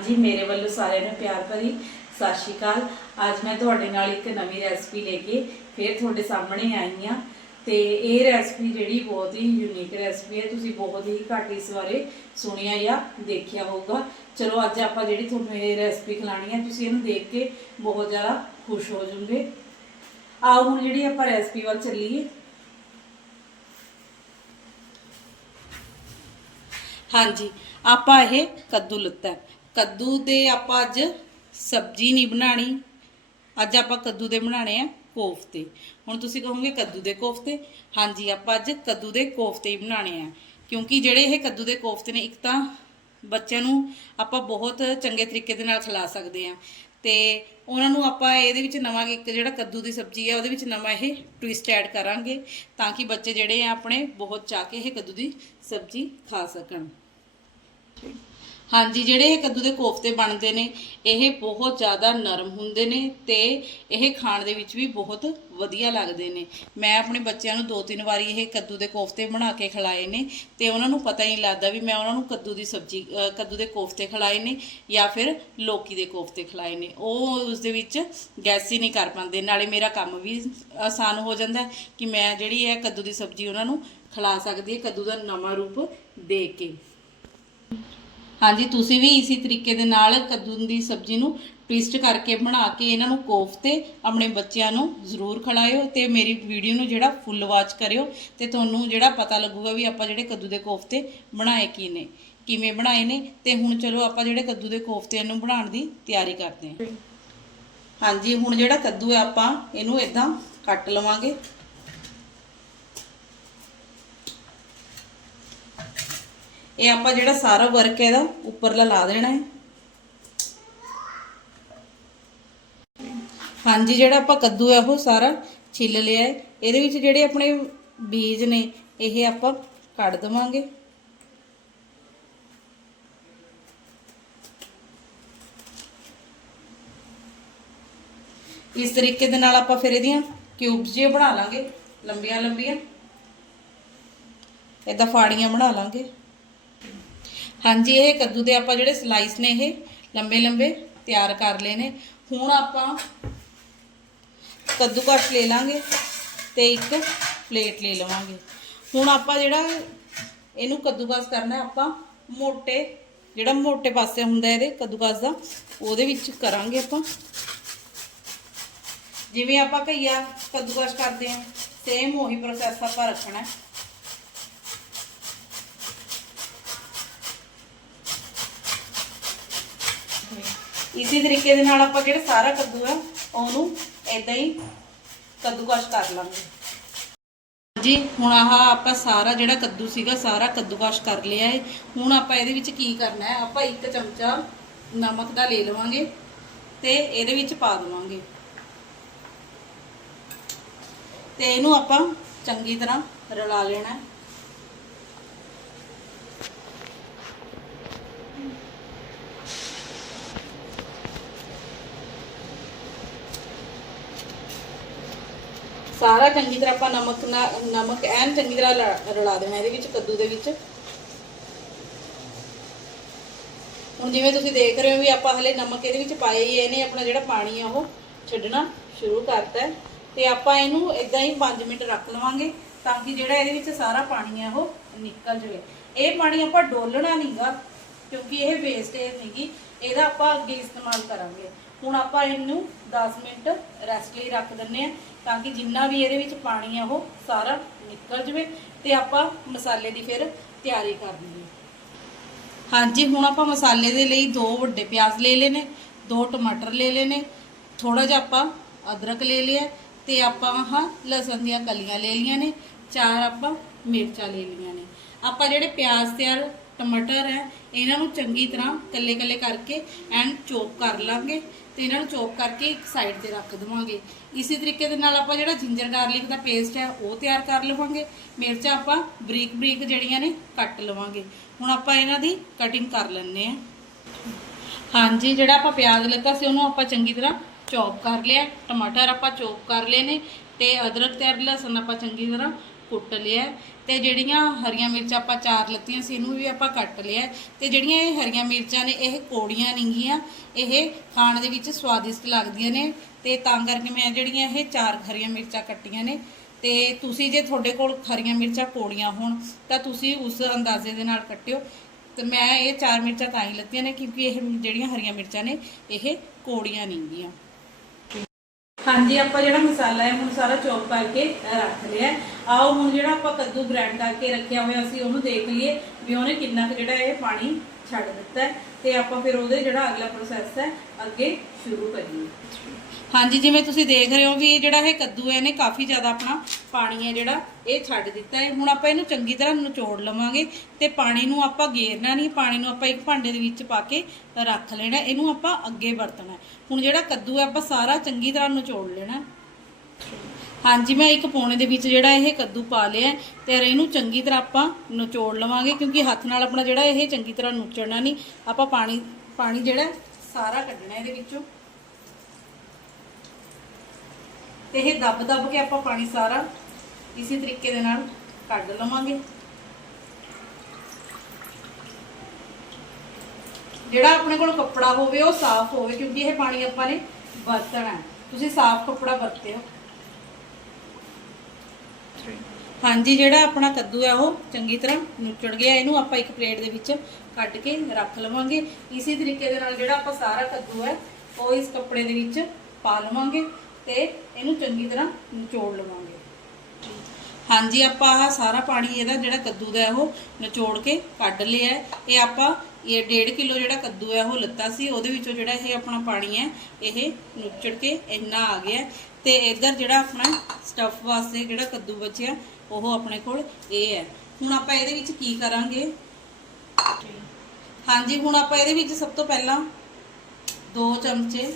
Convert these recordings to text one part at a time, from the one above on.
ਹਾਂਜੀ, ਮੇਰੇ ਵੱਲੋਂ ਸਾਰਿਆਂ ਨੂੰ ਪਿਆਰ ਭਰੀ ਸਤਿ ਸ਼੍ਰੀ ਅਕਾਲ। ਅੱਜ ਮੈਂ ਤੁਹਾਡੇ ਨਾਲ ਇੱਕ ਨਵੀਂ ਰੈਸਪੀ ਲੈ ਕੇ ਫਿਰ ਤੁਹਾਡੇ ਸਾਹਮਣੇ ਆਈ ਹਾਂ ਤੇ ਇਹ ਰੈਸਪੀ ਜਿਹੜੀ ਬਹੁਤ ਹੀ ਯੂਨੀਕ ਰੈਸਪੀ ਹੈ। ਤੁਸੀਂ ਬਹੁਤ ਹੀ ਘੱਟ ਇਸ ਬਾਰੇ ਸੁਣਿਆ ਜਾਂ ਦੇਖਿਆ ਹੋਊਗਾ। ਚਲੋ, ਅੱਜ ਆਪਾਂ ਜਿਹੜੀ ਤੁਹਾਨੂੰ ਇਹ ਰੈਸਪੀ ਖਿਲਾਣੀ ਹੈ, ਤੁਸੀਂ ਇਹਨੂੰ ਦੇਖ ਕੇ ਬਹੁਤ ਜ਼ਿਆਦਾ ਖੁਸ਼ ਹੋ ਜਾਓਗੇ। ਆਓ, ਹੁਣ ਜਿਹੜੀ ਆਪਾਂ ਰੈਸਪੀ ਵੱਲ ਚੱਲੀਏ। ਹਾਂਜੀ, ਆਪਾਂ ਇਹ ਕੱਦੂ ਲੁੱਤਾ ਕੱਦੂ ਦੇ ਆਪਾਂ ਅੱਜ ਸਬਜ਼ੀ ਨਹੀਂ ਬਣਾਣੀ ਅੱਜ ਆਪਾਂ ਕੱਦੂ ਦੇ ਬਣਾਣੇ ਆ ਕੋਫਤੇ। ਹੁਣ ਤੁਸੀਂ ਕਹੋਗੇ ਕੱਦੂ ਦੇ ਕੋਫਤੇ। ਹਾਂਜੀ, ਆਪਾਂ ਅੱਜ ਕੱਦੂ ਦੇ ਕੋਫਤੇ ਹੀ ਬਣਾਣੇ ਆ। ਕਿਉਂਕਿ ਜਿਹੜੇ ਇਹ ਕੱਦੂ ਦੇ ਕੋਫਤੇ ਨੇ, ਇੱਕ ਤਾਂ ਬੱਚਿਆਂ ਨੂੰ ਆਪਾਂ ਬਹੁਤ ਚੰਗੇ ਤਰੀਕੇ ਦੇ ਨਾਲ ਖਿਲਾ ਸਕਦੇ ਆ। ਤੇ ਉਹਨਾਂ ਨੂੰ ਆਪਾਂ ਇਹਦੇ ਵਿੱਚ ਨਵਾਂ ਇੱਕ ਜਿਹੜਾ ਕੱਦੂ ਦੀ ਸਬਜ਼ੀ ਆ, ਉਹਦੇ ਵਿੱਚ ਨਵਾਂ ਇਹ ਟਵਿਸਟ ਐਡ ਕਰਾਂਗੇ ਤਾਂ ਕਿ ਬੱਚੇ ਜਿਹੜੇ ਆ ਆਪਣੇ ਬਹੁਤ ਚਾਹ ਕੇ ਇਹ ਕੱਦੂ ਦੀ ਸਬਜ਼ੀ ਖਾ ਸਕਣ। ਹਾਂਜੀ, ਜਿਹੜੇ ਇਹ ਕੱਦੂ ਦੇ ਕੋਫਤੇ ਬਣਦੇ ਨੇ, ਇਹ ਬਹੁਤ ਜ਼ਿਆਦਾ ਨਰਮ ਹੁੰਦੇ ਨੇ ਤੇ ਇਹ ਖਾਣ ਦੇ ਵਿੱਚ ਵੀ ਬਹੁਤ ਵਧੀਆ ਲੱਗਦੇ ਨੇ। ਮੈਂ ਆਪਣੇ ਬੱਚਿਆਂ ਨੂੰ ਦੋ ਤਿੰਨ ਵਾਰੀ ਇਹ ਕੱਦੂ ਦੇ ਕੋਫਤੇ ਬਣਾ ਕੇ ਖਿਲਾਏ ਨੇ ਤੇ ਉਹਨਾਂ ਨੂੰ ਪਤਾ ਹੀ ਨਹੀਂ ਲੱਗਦਾ ਵੀ ਮੈਂ ਉਹਨਾਂ ਨੂੰ ਕੱਦੂ ਦੀ ਸਬਜ਼ੀ ਕੱਦੂ ਦੇ ਕੋਫਤੇ ਖਿਲਾਏ ਨੇ ਜਾਂ ਫਿਰ ਲੋਕੀ ਦੇ ਕੋਫਤੇ ਖਿਲਾਏ ਨੇ। ਉਹ ਉਸ ਦੇ ਵਿੱਚ ਗੈਸ ਹੀ ਨਹੀਂ ਕਰ ਪਾਉਂਦੇ। ਨਾਲੇ ਮੇਰਾ ਕੰਮ ਵੀ ਆਸਾਨ ਹੋ ਜਾਂਦਾ ਕਿ ਮੈਂ ਜਿਹੜੀ ਹੈ ਕੱਦੂ ਦੀ ਸਬਜ਼ੀ ਉਹਨਾਂ ਨੂੰ ਖਿਲਾ ਸਕਦੀ ਹੈ ਕੱਦੂ ਦਾ ਨਵਾਂ ਰੂਪ ਦੇ ਕੇ। ਹਾਂਜੀ, ਤੁਸੀਂ ਵੀ ਇਸੇ ਤਰੀਕੇ ਦੇ ਨਾਲ ਕੱਦੂ ਦੀ ਸਬਜ਼ੀ ਨੂੰ ਟਵਿਸਟ ਕਰਕੇ ਬਣਾ ਕੇ ਇਹਨਾਂ ਨੂੰ ਕੋਫਤੇ ਆਪਣੇ ਬੱਚਿਆਂ ਨੂੰ ਜ਼ਰੂਰ ਖਿਲਾਇਓ ਤੇ ਮੇਰੀ ਵੀਡੀਓ ਨੂੰ ਜਿਹੜਾ ਫੁੱਲ ਵਾਚ ਕਰਿਓ ਤੇ ਤੁਹਾਨੂੰ ਜਿਹੜਾ ਪਤਾ ਲੱਗੂਗਾ ਵੀ ਆਪਾਂ ਜਿਹੜੇ ਕੱਦੂ ਦੇ ਕੋਫਤੇ ਬਣਾਏ ਕੀ ਨੇ, ਕਿਵੇਂ ਬਣਾਏ ਨੇ ਤੇ ਹੁਣ ਚਲੋ ਆਪਾਂ ਜਿਹੜੇ ਕੱਦੂ ਦੇ ਕੋਫਤੇ ਨੂੰ ਬਣਾਉਣ ਦੀ ਤਿਆਰੀ ਕਰਦੇ ਹਾਂ। ਹਾਂਜੀ, ਹੁਣ ਜਿਹੜਾ ਕੱਦੂ ਹੈ ਆਪਾਂ ਇਹਨੂੰ ਇਦਾਂ ਕੱਟ ਲਵਾਂਗੇ। ਇਹ ਆਪਾਂ ਜਿਹੜਾ ਸਾਰਾ ਵਰਕ ਹੈ ਇਹਦਾ ਉੱਪਰਲਾ ਲਾ ਦੇਣਾ ਹੈ। ਹਾਂਜੀ, ਜਿਹੜਾ ਆਪਾਂ ਕੱਦੂ ਹੈ, ਉਹ ਸਾਰਾ ਛਿੱਲ ਲਿਆ ਹੈ। ਇਹਦੇ ਵਿੱਚ ਜਿਹੜੇ ਆਪਣੇ ਬੀਜ ਨੇ, ਇਹ ਆਪਾਂ ਕੱਢ ਦਵਾਂਗੇ। ਇਸ ਤਰੀਕੇ ਦੇ ਨਾਲ ਆਪਾਂ ਫਿਰ ਇਹਦੀਆਂ ਕਿਊਬਸ ਜਿਹੀਆਂ ਬਣਾ ਲਾਂਗੇ ਲੰਬੀਆਂ ਲੰਬੀਆਂ ਇਦਾਂ ਫਾੜੀਆਂ ਬਣਾ ਲਾਂਗੇ। ਹਾਂਜੀ, ਇਹ ਕੱਦੂ ਦੇ ਆਪਾਂ ਜਿਹੜੇ ਸਲਾਈਸ ਨੇ ਇਹ ਲੰਬੇ ਲੰਬੇ ਤਿਆਰ ਕਰ ਲਏ ਨੇ। ਹੁਣ ਆਪਾਂ ਕੱਦੂ ਕਸ਼ ਲੈ ਲਾਂਗੇ ਤੇ ਇੱਕ ਪਲੇਟ ਲੈ ਲਵਾਂਗੇ। ਹੁਣ ਆਪਾਂ ਜਿਹੜਾ ਇਹਨੂੰ ਕੱਦੂਕਸ ਕਰਨਾ ਆਪਾਂ ਮੋਟੇ, ਜਿਹੜਾ ਮੋਟੇ ਪਾਸੇ ਹੁੰਦਾ ਇਹਦੇ ਕੱਦੂਕਸ ਦਾ, ਉਹਦੇ ਵਿੱਚ ਕਰਾਂਗੇ ਆਪਾਂ। ਜਿਵੇਂ ਆਪਾਂ ਘਈਆ ਕੱਦੂਕਸ ਕਰਦੇ ਹਾਂ ਸੇਮ ਉਹੀ ਪ੍ਰੋਸੈਸ ਆਪਾਂ ਰੱਖਣਾ ਇਸੇ ਤਰੀਕੇ ਦੇ ਨਾਲ ਆਪਾਂ ਜਿਹੜਾ ਸਾਰਾ ਕੱਦੂ ਆ, ਉਹਨੂੰ ਇਦਾਂ ਹੀ ਕੱਦੂਕਸ਼ ਕਰ ਲਾਂਗੇ। ਜੀ ਹੁਣ ਆਹ ਆਪਾਂ ਸਾਰਾ ਜਿਹੜਾ ਕੱਦੂ ਸੀਗਾ, ਸਾਰਾ ਕੱਦੂਕਸ਼ ਕਰ ਲਿਆ ਹੈ ਹੁਣ ਆਪਾਂ ਇਹਦੇ ਵਿੱਚ ਕੀ ਕਰਨਾ ਹੈ ਆਪਾਂ ਇੱਕ ਚਮਚਾ ਨਮਕ ਦਾ ਲੈ ਲਵਾਂਗੇ ਤੇ ਇਹਦੇ ਵਿੱਚ ਪਾ ਦੇਵਾਂਗੇ। ਤੇ ਇਹਨੂੰ ਆਪਾਂ ਚੰਗੀ ਤਰ੍ਹਾਂ ਰਲਾ ਲੈਣਾ ਸਾਰਾ ਚੰਗੀ ਤਰ੍ਹਾਂ ਆਪਾਂ ਨਮਕ ਨਾਲ, ਨਮਕ ਐਨ ਚੰਗੀ ਤਰ੍ਹਾਂ ਰਲਾ ਦੇਣਾ ਇਹਦੇ ਵਿੱਚ, ਕੱਦੂ ਦੇ ਵਿੱਚ। ਹੁਣ ਜਿਵੇਂ ਤੁਸੀਂ ਦੇਖ ਰਹੇ ਹੋ ਵੀ ਆਪਾਂ ਹਲੇ ਨਮਕ ਇਹਦੇ ਵਿੱਚ ਪਾਇਆ ਹੀ ਇਹਨੇ ਆਪਣਾ ਜਿਹੜਾ ਪਾਣੀ ਆ ਉਹ ਛੱਡਣਾ ਸ਼ੁਰੂ ਕਰਤਾ ਹੈ। ਤੇ ਆਪਾਂ ਇਹਨੂੰ ਇਦਾਂ ਹੀ 5 ਮਿੰਟ ਰੱਖ ਲਵਾਂਗੇ ਤਾਂ ਕਿ ਜਿਹੜਾ ਇਹਦੇ ਵਿੱਚ ਸਾਰਾ ਪਾਣੀ ਆ ਉਹ ਨਿਕਲ ਜਾਵੇ। ਇਹ ਪਾਣੀ ਆਪਾਂ ਡੋਲਣਾ ਨਹੀਂਗਾ ਕਿਉਂਕਿ ਇਹ ਵੇਸਟੇਜ ਨਹੀਂਗੀ ਇਹਦਾ ਆਪਾਂ ਅੱਗੇ ਇਸਤੇਮਾਲ ਕਰਾਂਗੇ। ਹੁਣ ਆਪਾਂ ਇਹਨੂੰ 10 ਮਿੰਟ ਰੈਸਟ ਲਈ ਰੱਖ ਦਿੰਨੇ ਆ ਤਾਂ ਕਿ ਜਿੰਨਾ ਵੀ ਇਹਦੇ ਵਿੱਚ ਪਾਣੀ ਆ ਉਹ ਸਾਰਾ ਨਿਕਲ ਜਾਵੇ ਤੇ ਆਪਾਂ ਮਸਾਲੇ ਦੀ ਫਿਰ ਤਿਆਰੀ ਕਰ ਲਈਏ। ਹਾਂਜੀ, ਹੁਣ ਆਪਾਂ ਮਸਾਲੇ ਦੇ ਲਈ ਦੋ ਵੱਡੇ ਪਿਆਜ਼ ਲੈ ਲਏ ਨੇ, ਦੋ ਟਮਾਟਰ ਲੈ ਲਏ ਨੇ ਥੋੜਾ ਜਿਹਾ ਆਪਾਂ ਅਦਰਕ ਲੈ ਲਿਆ ਤੇ ਆਪਾਂ ਆਹ ਲਸਣ ਦੀਆਂ ਕਲੀਆਂ ਲੈ ਲਈਆਂ ਨੇ, ਚਾਰ ਆਪਾਂ ਮਿਰਚਾਂ ਲੈ ਲਈਆਂ ਨੇ। ਆਪਾਂ ਜਿਹੜੇ ਪਿਆਜ਼ ਤੇ ਟਮਾਟਰ ਹੈ, ਇਹਨਾਂ ਨੂੰ ਚੰਗੀ ਤਰ੍ਹਾਂ ਕੱਲੇ ਕੱਲੇ ਕਰਕੇ ਐਂਡ ਚੋਪ ਕਰ ਲਾਂਗੇ ਤੇ ਇਹਨਾਂ ਨੂੰ ਚੋਪ ਕਰਕੇ ਇੱਕ ਸਾਈਡ ਤੇ ਰੱਖ ਦਵਾਂਗੇ। ਇਸੇ ਤਰੀਕੇ ਦੇ ਨਾਲ ਆਪਾਂ ਜਿਹੜਾ ਜਿੰਜਰ ਗਾਰਲਿਕ ਦਾ ਪੇਸਟ ਹੈ, ਉਹ ਤਿਆਰ ਕਰ ਲਵਾਂਗੇ। ਮਿਰਚਾਂ ਆਪਾਂ ਬਰੀਕ ਬਰੀਕ ਜਿਹੜੀਆਂ ਨੇ ਕੱਟ ਲਵਾਂਗੇ। ਹੁਣ ਆਪਾਂ ਇਹਨਾਂ ਦੀ ਕਟਿੰਗ ਕਰ ਲੈਣੇ ਆ ਹਾਂਜੀ, ਜਿਹੜਾ ਆਪਾਂ ਪਿਆਜ਼ ਲੱਗਾ ਸੀ, ਉਹਨੂੰ ਆਪਾਂ ਚੰਗੀ ਤਰ੍ਹਾਂ ਚੌਪ ਕਰ ਲਿਆ। ਟਮਾਟਰ ਆਪਾਂ ਚੌਪ ਕਰ ਲਏ ਨੇ ਤੇ ਅਦਰਕ ਤੇ ਲਸਣ ਆਪਾਂ ਚੰਗੀ ਤਰ੍ਹਾਂ ਕੁੱਟ ਲਿਆ ਹੈ ਤੇ ਜਿਹੜੀਆਂ ਹਰੀਆਂ ਮਿਰਚਾਂ ਆਪਾਂ ਚਾਰ ਲੱਤੀਆਂ ਸੀ, ਇਹਨੂੰ ਵੀ ਆਪਾਂ ਕੱਟ ਲਿਆ ਹੈ ਤੇ ਜਿਹੜੀਆਂ ਇਹ ਹਰੀਆਂ ਮਿਰਚਾਂ ਨੇ, ਇਹ ਕੋੜੀਆਂ ਨਹੀਂਗੀਆਂ ਇਹ ਖਾਣ ਦੇ ਵਿੱਚ ਸਵਾਦਿਸ਼ਟ ਲੱਗਦੀਆਂ ਨੇ ਤੇ ਤਾਂ ਕਰਕੇ ਮੈਂ ਜਿਹੜੀਆਂ ਇਹ ਚਾਰ ਹਰੀਆਂ ਮਿਰਚਾਂ ਕੱਟੀਆਂ ਨੇ ਤੇ ਤੁਸੀਂ ਜੇ ਤੁਹਾਡੇ ਕੋਲ ਹਰੀਆਂ ਮਿਰਚਾਂ ਕੋੜੀਆਂ ਹੋਣ, ਤਾਂ ਤੁਸੀਂ ਉਸ ਅੰਦਾਜ਼ੇ ਦੇ ਨਾਲ ਕੱਟਿਓ। ਤੇ ਮੈਂ ਇਹ ਚਾਰ ਮਿਰਚਾਂ ਤਾਂ ਹੀ ਲੱਤੀਆਂ ਨੇ ਕਿਉਂਕਿ ਇਹ ਜਿਹੜੀਆਂ ਹਰੀਆਂ ਮਿਰਚਾਂ ਨੇ, ਇਹ ਕੋੜੀਆਂ ਨਹੀਂਗੀਆਂ ਹਾਂਜੀ, ਆਪਾਂ ਜਿਹੜਾ ਮਸਾਲਾ ਹੈ, ਹੁਣ ਸਾਰਾ ਚੌਪ ਕਰਕੇ ਰੱਖ ਲਿਆ ਆਓ ਹੁਣ ਜਿਹੜਾ ਆਪਾਂ ਕੱਦੂ ਗ੍ਰੈਂਡ ਕਰਕੇ ਰੱਖਿਆ ਹੋਇਆ ਸੀ ਉਹਨੂੰ ਦੇਖ ਲਈਏ ਵੀ ਉਹਨੇ ਕਿੰਨਾ ਕੁ ਜਿਹੜਾ ਇਹ ਪਾਣੀ ਛੱਡ ਦਿੱਤਾ ਹੈ। ਤੇ ਆਪਾਂ ਫਿਰ ਉਹਦੇ ਜਿਹੜਾ ਅਗਲਾ ਪ੍ਰੋਸੈਸ ਹੈ, ਅੱਗੇ ਸ਼ੁਰੂ ਕਰੀਏ। ਹਾਂਜੀ, ਜਿਵੇਂ ਤੁਸੀਂ ਦੇਖ ਰਹੇ ਹੋ ਵੀ ਇਹ ਜਿਹੜਾ ਇਹ ਕੱਦੂ ਹੈ, ਇਹਨੇ ਕਾਫੀ ਜ਼ਿਆਦਾ ਆਪਣਾ ਪਾਣੀ ਹੈ ਜਿਹੜਾ, ਇਹ ਛੱਡ ਦਿੱਤਾ ਹੈ। ਹੁਣ ਆਪਾਂ ਇਹਨੂੰ ਚੰਗੀ ਤਰ੍ਹਾਂ ਨਿਚੋੜ ਲਵਾਂਗੇ ਤੇ ਪਾਣੀ ਨੂੰ ਆਪਾਂ ਗੇਰਨਾ ਨਹੀਂ, ਪਾਣੀ ਨੂੰ ਆਪਾਂ ਇੱਕ ਭਾਂਡੇ ਦੇ ਵਿੱਚ ਪਾ ਕੇ ਰੱਖ ਲੈਣਾ ਇਹਨੂੰ ਆਪਾਂ ਅੱਗੇ ਵਰਤਣਾ ਹੁਣ ਜਿਹੜਾ ਕੱਦੂ ਹੈ, ਆਪਾਂ ਸਾਰਾ ਚੰਗੀ ਤਰ੍ਹਾਂ ਨਿਚੋੜ ਲੈਣਾ ਹਾਂਜੀ, ਮੈਂ ਇੱਕ ਪੌਣੇ ਦੇ ਵਿੱਚ ਜਿਹੜਾ ਇਹ ਕੱਦੂ ਪਾ ਲਿਆ ਹੈ ਤੇ ਇਹਨੂੰ ਚੰਗੀ ਤਰ੍ਹਾਂ ਆਪਾਂ ਨਿਚੋੜ ਲਵਾਂਗੇ ਕਿਉਂਕਿ ਹੱਥ ਨਾਲ ਆਪਣਾ ਜਿਹੜਾ ਇਹ ਚੰਗੀ ਤਰ੍ਹਾਂ ਨੁਚੜਨਾ ਨਹੀਂ। ਆਪਾਂ ਪਾਣੀ ਪਾਣੀ ਜਿਹੜਾ ਸਾਰਾ ਕੱਢਣਾ ਇਹਦੇ ਵਿੱਚੋਂ। ਤੇ ਇਹ ਦੱਬ ਦੱਬ ਕੇ ਆਪਾਂ ਪਾਣੀ ਸਾਰਾ ਇਸੇ ਤਰੀਕੇ ਦੇ ਨਾਲ ਕੱਢ ਲਵਾਂਗੇ। ਜਿਹੜਾ ਆਪਣੇ ਕੋਲ ਕੱਪੜਾ ਹੋਵੇ ਉਹ ਸਾਫ਼ ਹੋਵੇ ਕਿਉਂਕਿ ਇਹ ਪਾਣੀ ਆਪਾਂ ਨੇ ਵਰਤਣਾ ਹੈ। ਤੁਸੀਂ ਸਾਫ਼ ਕੱਪੜਾ ਵਰਤਿਓ ਹਾਂਜੀ ਜਿਹੜਾ ਆਪਣਾ ਕੱਦੂ ਹੈ ਉਹ ਚੰਗੀ ਤਰ੍ਹਾਂ ਨੁਚੜ ਗਿਆ। ਇਹਨੂੰ ਆਪਾਂ ਇੱਕ ਪਲੇਟ ਦੇ ਵਿੱਚ ਕੱਢ ਕੇ ਰੱਖ ਲਵਾਂਗੇ। ਇਸੇ ਤਰੀਕੇ ਦੇ ਨਾਲ ਜਿਹੜਾ ਆਪਾਂ ਸਾਰਾ ਕੱਦੂ ਹੈ ਉਹ ਇਸ ਕੱਪੜੇ ਦੇ ਵਿੱਚ ਪਾ ਲਵਾਂਗੇ। ਤੇ ਇਹਨੂੰ ਚੰਗੀ ਤਰ੍ਹਾਂ ਨਿਚੋੜ ਲਵਾਂਗੇ। ਹਾਂਜੀ, ਆਪਾਂ ਆਹ ਸਾਰਾ ਪਾਣੀ ਇਹਦਾ ਜਿਹੜਾ ਕੱਦੂ ਦਾ ਉਹ ਨਿਚੋੜ ਕੇ ਕੱਢ ਲਿਆ ਇਹ ਆਪਾਂ ਇਹ 1.5 ਕਿਲੋ ਜਿਹੜਾ ਕੱਦੂ ਹੈ, ਉਹ ਲੱਤਾ ਸੀ, ਉਹਦੇ ਵਿੱਚੋਂ ਜਿਹੜਾ ਇਹ ਆਪਣਾ ਪਾਣੀ ਹੈ, ਇਹ ਨੁੱਚੜ ਕੇ ਇੰਨਾ ਆ ਗਿਆ ਹੈ। ਤੇ ਇੱਧਰ ਜਿਹੜਾ ਆਪਣਾ ਸਟਫ ਵਾਸਤੇ ਜਿਹੜਾ ਕੱਦੂ ਬਚਿਆ, ਉਹ ਆਪਣੇ ਕੋਲ ਇਹ ਹੈ। ਹੁਣ ਆਪਾਂ ਇਹਦੇ ਵਿੱਚ ਕੀ ਕਰਾਂਗੇ? ਹਾਂਜੀ, ਹੁਣ ਆਪਾਂ ਇਹਦੇ ਵਿੱਚ ਸਭ ਤੋਂ ਪਹਿਲਾਂ 2 ਚਮਚੇ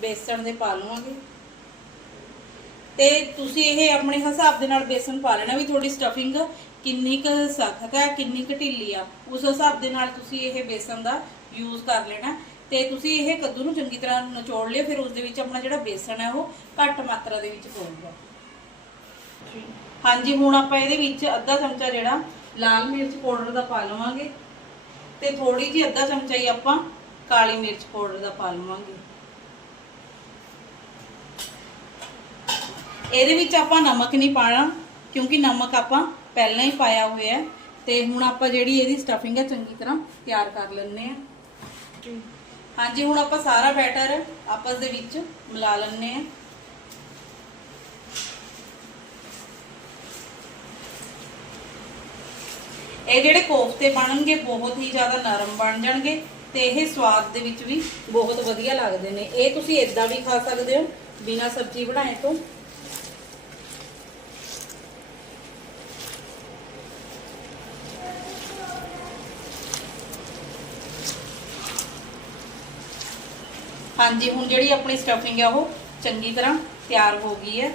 ਬੇਸਣ ਦੇ ਪਾ ਲਵਾਂਗੇ। ਤੇ ਤੁਸੀਂ ਇਹ ਆਪਣੇ ਹਿਸਾਬ ਦੇ ਨਾਲ ਬੇਸਨ ਪਾ ਲੈਣਾ ਵੀ ਤੁਹਾਡੀ ਸਟਫਿੰਗ ਕਿੰਨੀ ਕੁ ਸਖਤ ਹੈ, ਕਿੰਨੀ ਕੁ ਢਿੱਲੀ ਆ। ਉਸ ਹਿਸਾਬ ਦੇ ਨਾਲ ਤੁਸੀਂ ਇਹ ਬੇਸਨ ਦਾ ਯੂਜ਼ ਕਰ ਲੈਣਾ। ਤੇ ਤੁਸੀਂ ਇਹ ਕੱਦੂ ਨੂੰ ਚੰਗੀ ਤਰ੍ਹਾਂ ਨਚੋੜ ਲਿਓ, ਫਿਰ ਉਸ ਦੇ ਵਿੱਚ ਆਪਣਾ ਜਿਹੜਾ ਬੇਸਨ ਹੈ, ਉਹ ਘੱਟ ਮਾਤਰਾ ਦੇ ਵਿੱਚ ਪਾਊਗਾ ਹਾਂਜੀ, ਹੁਣ ਆਪਾਂ ਇਹਦੇ ਵਿੱਚ ਅੱਧਾ ਚਮਚਾ ਜਿਹੜਾ ਲਾਲ ਮਿਰਚ ਪਾਊਡਰ ਦਾ ਪਾ ਲਵਾਂਗੇ। ਤੇ ਥੋੜੀ ਜਿਹੀ ਅੱਧਾ ਚਮਚਾ ਹੀ ਆਪਾਂ ਕਾਲੀ ਮਿਰਚ ਪਾਊਡਰ ਦਾ ਪਾ ਲਵਾਂਗੇ। ਇਹਦੇ ਵਿੱਚ ਆਪਾਂ ਨਮਕ ਨਹੀਂ ਪਾਣਾ, ਕਿਉਂਕਿ ਨਮਕ ਆਪਾਂ ਪਹਿਲਾਂ ਹੀ ਪਾਇਆ ਹੋਇਆ ਹੈ। ਤੇ ਹੁਣ ਆਪਾਂ ਜਿਹੜੀ ਇਹਦੀ ਸਟਫਿੰਗ ਹੈ, ਚੰਗੀ ਤਰ੍ਹਾਂ ਤਿਆਰ ਕਰ ਲੈਣੇ ਆ ਹਾਂਜੀ, ਹੁਣ ਆਪਾਂ ਸਾਰਾ ਬੈਟਰ ਆਪਸ ਦੇ ਵਿੱਚ ਮਿਲਾ ਲੈਣੇ ਆ ਇਹ ਜਿਹੜੇ ਕੋਫਤੇ ਬਣਨਗੇ, ਬਹੁਤ ਹੀ ਜ਼ਿਆਦਾ ਨਰਮ ਬਣ ਜਾਣਗੇ ਤੇ ਇਹ ਸਵਾਦ ਦੇ ਵਿੱਚ ਵੀ ਬਹੁਤ ਵਧੀਆ ਲੱਗਦੇ ਨੇ। ਇਹ ਤੁਸੀਂ ਇਦਾਂ ਵੀ ਖਾ ਸਕਦੇ ਹੋ, ਬਿਨਾ ਸਬਜ਼ੀ ਬਣਾਏ ਤੋਂ। ਹਾਂਜੀ, ਹੁਣ ਜਿਹੜੀ ਆਪਣੀ ਸਟਫਿੰਗ ਹੈ ਉਹ ਚੰਗੀ ਤਰ੍ਹਾਂ ਤਿਆਰ ਹੋ ਗਈ ਹੈ।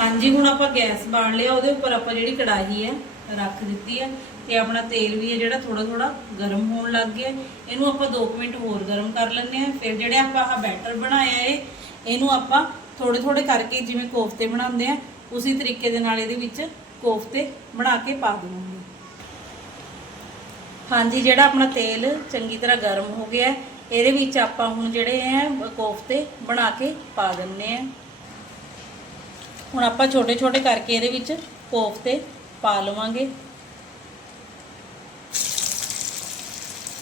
ਹਾਂਜੀ, ਹੁਣ ਆਪਾਂ ਗੈਸ ਬਾਲ ਲਿਆ, ਉਹਦੇ ਉੱਪਰ ਆਪਾਂ ਜਿਹੜੀ ਕੜਾਹੀ ਹੈ ਰੱਖ ਦਿੱਤੀ ਹੈ ਤੇ ਆਪਣਾ ਤੇਲ ਵੀ ਹੈ ਜਿਹੜਾ ਥੋੜਾ ਥੋੜਾ ਗਰਮ ਹੋਣ ਲੱਗ ਗਿਆ ਇਹਨੂੰ ਆਪਾਂ 2 ਮਿੰਟ ਹੋਰ ਗਰਮ ਕਰ ਲੈਂਦੇ ਆ ਫਿਰ ਜਿਹੜੇ ਆਪਾਂ ਆਹ ਬੈਟਰ ਬਣਾਇਆ ਏ, ਇਹਨੂੰ ਆਪਾਂ ਥੋੜੇ ਥੋੜੇ ਕਰਕੇ ਜਿਵੇਂ ਕੋਫਤੇ ਬਣਾਉਂਦੇ ਆ, ਉਸੇ ਤਰੀਕੇ ਦੇ ਨਾਲ ਇਹਦੇ ਵਿੱਚ ਕੋਫਤੇ ਬਣਾ ਕੇ ਪਾ ਦੇਵਾਂਗੇ। ਹਾਂਜੀ, ਜਿਹੜਾ ਆਪਣਾ ਤੇਲ ਚੰਗੀ ਤਰ੍ਹਾਂ ਗਰਮ ਹੋ ਗਿਆ, ਇਹਦੇ ਵਿੱਚ ਆਪਾਂ ਹੁਣ ਜਿਹੜੇ ਹੈ ਕੋਫਤੇ ਬਣਾ ਕੇ ਪਾ ਦਿੰਨੇ ਆ। ਹੁਣ ਆਪਾਂ ਛੋਟੇ ਛੋਟੇ ਕਰਕੇ ਇਹਦੇ ਵਿੱਚ ਕੋਫਤੇ ਪਾ ਲਵਾਂਗੇ।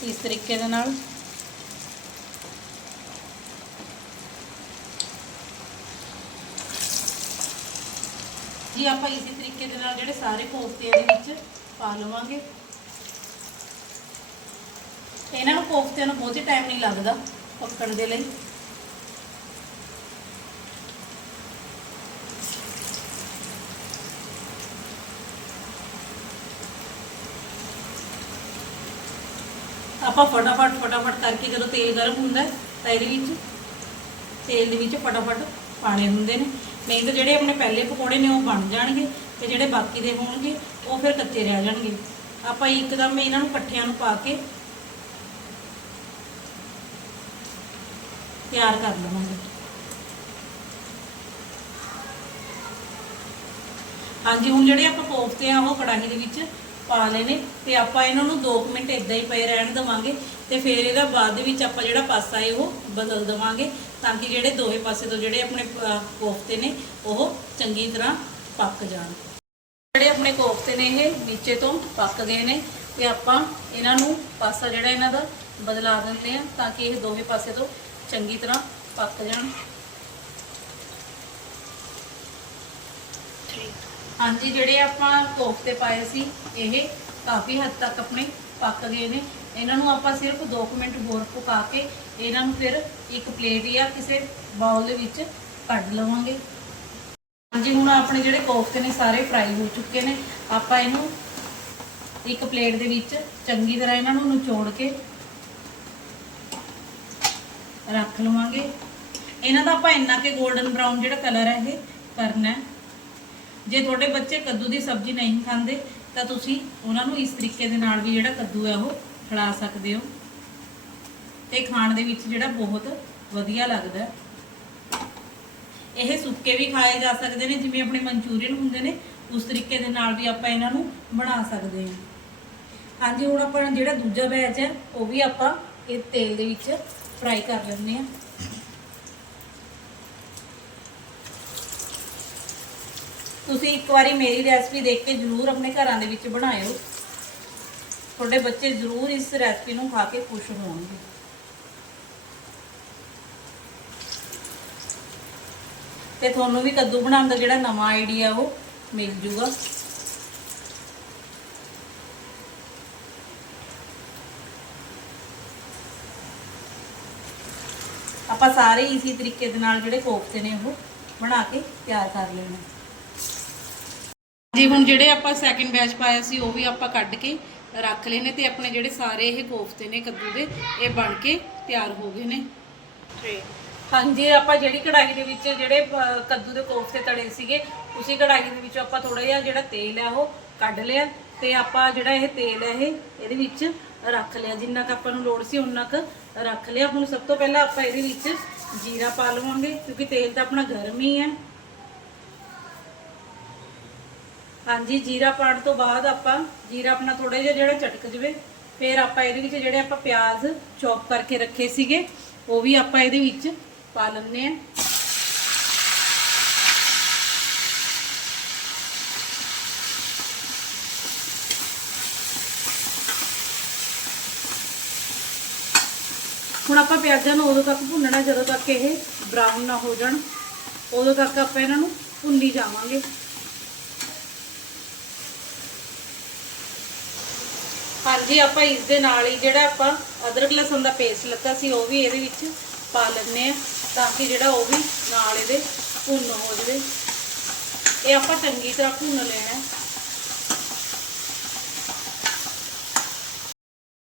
ਇਸ ਤਰੀਕੇ ਦੇ ਨਾਲ। ਜੀ, ਆਪਾਂ ਇਸੇ ਤਰੀਕੇ ਦੇ ਨਾਲ ਜਿਹੜੇ ਸਾਰੇ ਕੋਫਤੇ ਇਹਦੇ ਵਿੱਚ ਪਾ ਲਵਾਂਗੇ। ਇਹਨਾਂ ਨੂੰ ਕੋਫਤਿਆਂ ਨੂੰ ਬਹੁਤੀ ਟਾਈਮ ਨਹੀਂ ਲੱਗਦਾ ਪੱਕਣ ਦੇ ਲਈ। ਆਪਾਂ ਫਟਾਫਟ ਫਟਾਫਟ ਕਰਕੇ ਜਦੋਂ ਤੇਲ ਗਰਮ ਹੁੰਦਾ ਤਾਂ ਇਹਦੇ ਵਿੱਚ ਤੇਲ ਦੇ ਵਿੱਚ ਫਟਾਫਟ ਪਾਣੇ ਹੁੰਦੇ ਨੇ। ਨਹੀਂ ਤਾਂ ਜਿਹੜੇ ਆਪਣੇ ਪਹਿਲੇ ਪਕੌੜੇ ਨੇ ਉਹ ਬਣ ਜਾਣਗੇ। ਤੇ ਜਿਹੜੇ ਬਾਕੀ ਦੇ ਹੋਣਗੇ, ਉਹ ਫਿਰ ਕੱਚੇ ਰਹਿ ਜਾਣਗੇ। ਆਪਾਂ ਇੱਕਦਮ ਇਹਨਾਂ ਨੂੰ ਪੱਠਿਆਂ ਨੂੰ ਪਾ ਕੇ ਤਿਆਰ ਕਰ ਲਵਾਂਗੇ। ਹਾਂਜੀ, ਹੁਣ ਜਿਹੜੇ ਆਪਾਂ ਕੋਫਤੇ ਆ, ਉਹ ਕੜਾਹੀ ਦੇ ਵਿੱਚ ਪਾ ਲਏ ਨੇ ਤੇ ਆਪਾਂ ਇਹਨਾਂ ਨੂੰ 2 ਮਿੰਟ ਇਦਾਂ ਹੀ ਪਏ ਰਹਿਣ ਦੇਵਾਂਗੇ ਤੇ ਫਿਰ ਇਹਦਾ ਬਾਅਦ ਦੇ ਵਿੱਚ ਆਪਾਂ ਜਿਹੜਾ ਪਾਸਾ ਹੈ, ਉਹ ਬਦਲ ਦੇਵਾਂਗੇ ਤਾਂ ਕਿ ਜਿਹੜੇ ਦੋਵੇਂ ਪਾਸੇ ਤੋਂ ਜਿਹੜੇ ਆਪਣੇ ਕੋਫਤੇ ਨੇ, ਉਹ ਚੰਗੀ ਤਰ੍ਹਾਂ ਪੱਕ ਜਾਣ। ਜਿਹੜੇ ਆਪਣੇ ਕੋਫਤੇ ਨੇ ਇਹ ਨੀਚੇ ਤੋਂ ਪੱਕ ਗਏ ਨੇ ਤੇ ਆਪਾਂ ਇਹਨਾਂ ਨੂੰ ਪਾਸਾ ਜਿਹੜਾ ਇਹਨਾਂ ਦਾ ਬਦਲਾ ਦਿੰਦੇ ਆ ਤਾਂ ਕਿ ਇਹ ਦੋਵੇਂ ਪਾਸੇ ਤੋਂ ਚੰਗੀ ਤਰ੍ਹਾਂ ਪੱਕ ਜਾਣ। ਹਾਂਜੀ, ਜਿਹੜੇ ਆਪਾਂ ਕੋਫਤੇ ਪਾਏ ਸੀ, ਇਹ ਕਾਫੀ ਹੱਦ ਤੱਕ ਆਪਣੇ ਪੱਕ ਗਏ ਨੇ। ਇਹਨਾਂ ਨੂੰ ਆਪਾਂ ਸਿਰਫ 2 ਮਿੰਟ ਹੋਰ ਪਕਾ ਕੇ ਇਹਨਾਂ ਨੂੰ ਫਿਰ ਇੱਕ ਪਲੇਟ ਜਾਂ ਕਿਸੇ ਬਾਉਲ ਦੇ ਵਿੱਚ ਕੱਢ ਲਵਾਂਗੇ। ਹਾਂਜੀ, ਹੁਣ ਆਪਣੇ ਜਿਹੜੇ ਕੋਫਤੇ ਨੇ ਸਾਰੇ ਫਰਾਈ ਹੋ ਚੁੱਕੇ ਨੇ। ਆਪਾਂ ਇਹਨੂੰ ਇੱਕ ਪਲੇਟ ਦੇ ਵਿੱਚ ਚੰਗੀ ਤਰ੍ਹਾਂ ਇਹਨਾਂ ਨੂੰ ਨਿਚੋੜ ਕੇ ਰੱਖ ਲਵਾਂਗੇ। ਇਹਨਾਂ ਦਾ ਆਪਾਂ ਇੰਨਾ ਕਿ 골ਡਨ ਬਰਾਊਨ ਜਿਹੜਾ ਕਲਰ ਹੈ, ਇਹ ਕਰਨਾ ਜੇ ਤੁਹਾਡੇ ਬੱਚੇ ਕੱਦੂ ਦੀ ਸਬਜ਼ੀ ਨਹੀਂ ਖਾਂਦੇ, ਤਾਂ ਤੁਸੀਂ ਉਹਨਾਂ ਨੂੰ ਇਸ ਤਰੀਕੇ ਦੇ ਨਾਲ ਵੀ ਜਿਹੜਾ ਕੱਦੂ ਹੈ, ਉਹ ਖਿਲਾ ਸਕਦੇ ਹੋ। ਤੇ ਖਾਣ ਦੇ ਵਿੱਚ ਜਿਹੜਾ ਬਹੁਤ ਵਧੀਆ ਲੱਗਦਾ ਇਹ ਸੁੱਕੇ ਵੀ ਖਾਏ ਜਾ ਸਕਦੇ ਨੇ, ਜਿਵੇਂ ਆਪਣੇ ਮਨਚੂਰੀਅਨ ਹੁੰਦੇ ਨੇ, ਉਸ ਤਰੀਕੇ ਦੇ ਨਾਲ ਵੀ ਆਪਾਂ ਇਹਨਾਂ ਨੂੰ ਬਣਾ ਸਕਦੇ ਹਾਂ। ਹਾਂਜੀ, ਹੁਣ ਆਪਾਂ ਜਿਹੜਾ ਦੂਜਾ ਬੈਚ ਹੈ, ਉਹ ਵੀ ਆਪਾਂ ਇਹ ਤੇਲ ਦੇ ਵਿੱਚ ਫਰਾਈ ਕਰ ਲੈਂਦੇ ਹਾਂ। ਤੁਸੀਂ ਇੱਕ ਵਾਰੀ ਮੇਰੀ ਰੈਸਪੀ ਦੇਖ ਕੇ ਜ਼ਰੂਰ ਆਪਣੇ ਘਰਾਂ ਦੇ ਵਿੱਚ ਬਣਾਇਓ। ਤੁਹਾਡੇ ਬੱਚੇ ਜ਼ਰੂਰ ਇਸ ਰੈਸਪੀ ਨੂੰ ਖਾ ਕੇ ਖੁਸ਼ ਹੋਣਗੇ। ਤੇ ਤੁਹਾਨੂੰ ਵੀ ਕੱਦੂ ਬਣਾਉਣ ਦਾ ਜਿਹੜਾ ਨਵਾਂ ਆਈਡੀਆ ਉਹ ਮਿਲ ਜੂਗਾ। ਆਪਾਂ ਸਾਰੇ ਇਸੇ ਤਰੀਕੇ ਦੇ ਨਾਲ ਜਿਹੜੇ ਕੋਫਤੇ ਨੇ ਉਹ ਬਣਾ ਕੇ ਤਿਆਰ ਕਰ ਲੈਣੇ। ਜੀ ਹੁਣ ਜਿਹੜੇ ਆਪਾਂ ਸੈਕਿੰਡ ਬੈਚ ਪਾਇਆ ਸੀ, ਉਹ ਵੀ ਆਪਾਂ ਕੱਢ ਕੇ ਰੱਖ ਲਏ ਨੇ ਤੇ ਆਪਣੇ ਜਿਹੜੇ ਸਾਰੇ ਇਹ ਕੋਫਤੇ ਨੇ ਕੱਦੂ ਦੇ, ਇਹ ਬਣ ਕੇ ਤਿਆਰ ਹੋ ਗਏ ਨੇ। ਹਾਂਜੀ ਆਪਾਂ ਜਿਹੜੀ ਕੜਾਹੀ ਦੇ ਵਿੱਚ ਜਿਹੜੇ ਅਹ, ਕੱਦੂ ਦੇ ਕੋਫਤੇ ਤੜੇ ਸੀਗੇ ਉਸੇ ਕੜਾਹੀ ਦੇ ਵਿੱਚੋਂ ਆਪਾਂ ਥੋੜਾ ਜਿਹਾ ਜਿਹੜਾ ਤੇਲ ਹੈ ਉਹ ਕੱਢ ਲਿਆ ਤੇ ਆਪਾਂ ਜਿਹੜਾ ਇਹ ਤੇਲ ਹੈ ਇਹ ਇਹਦੇ ਵਿੱਚ ਰੱਖ ਲਿਆ। ਜਿੰਨਾ ਕੁ ਆਪਾਂ ਨੂੰ ਲੋੜ ਸੀ ਉਨਾ ਕੁ ਰੱਖ ਲਿਆ। ਹੁਣ ਸਭ ਤੋਂ ਪਹਿਲਾਂ ਆਪਾਂ ਇਹਦੇ ਵਿੱਚ ਜੀਰਾ ਪਾ ਲਵਾਂਗੇ ਕਿਉਂਕਿ ਤੇਲ ਤਾਂ ਆਪਣਾ ਗਰਮ ਹੀ ਹੈ ਹਾਂਜੀ ਜੀਰਾ ਪਾਉਣ ਤੋਂ ਬਾਅਦ ਆਪਾਂ ਜੀਰਾ ਆਪਣਾ ਥੋੜਾ ਜਿਹਾ ਜਿਹੜਾ ਚਟਕ ਜਵੇ ਫਿਰ ਆਪਾਂ ਇਹਦੇ ਵਿੱਚ ਜਿਹੜੇ ਆਪਾਂ ਪਿਆਜ਼ ਚੌਪ ਕਰਕੇ ਰੱਖੇ ਸੀਗੇ ਉਹ ਵੀ ਆਪਾਂ ਇਹਦੇ ਵਿੱਚ ਪਾ ਲੈਂਦੇ ਆ ਹੁਣ ਆਪਾਂ ਪਿਆਜ਼ਾਂ ਨੂੰ ਉਦੋਂ ਤੱਕ ਭੁੰਨਣਾ, ਜਦੋਂ ਤੱਕ ਇਹ ਬਰਾਊਨ ਨਾ ਹੋ ਜਾਣ, ਉਦੋਂ ਤੱਕ ਆਪਾਂ ਇਹਨਾਂ ਨੂੰ ਭੁੰਨੀ ਜਾਵਾਂਗੇ। ਹਾਂਜੀ, ਆਪਾਂ ਇਸ ਦੇ ਨਾਲ ਹੀ ਜਿਹੜਾ ਆਪਾਂ ਅਦਰਕ ਲਸਣ ਦਾ ਪੇਸਟ ਲੱਗਾ ਸੀ, ਉਹ ਵੀ ਇਹਦੇ ਵਿੱਚ ਪਾ ਲੈਂਦੇ ਆ ਤਾਂ ਕਿ ਜਿਹੜਾ ਉਹ ਵੀ ਨਾਲ ਇਹਦੇ ਭੁੰਨ ਹੋ ਜਾਵੇ। ਇਹ ਆਪਾਂ ਚੰਗੀ ਤਰ੍ਹਾਂ ਭੁੰਨ ਲੈਣਾ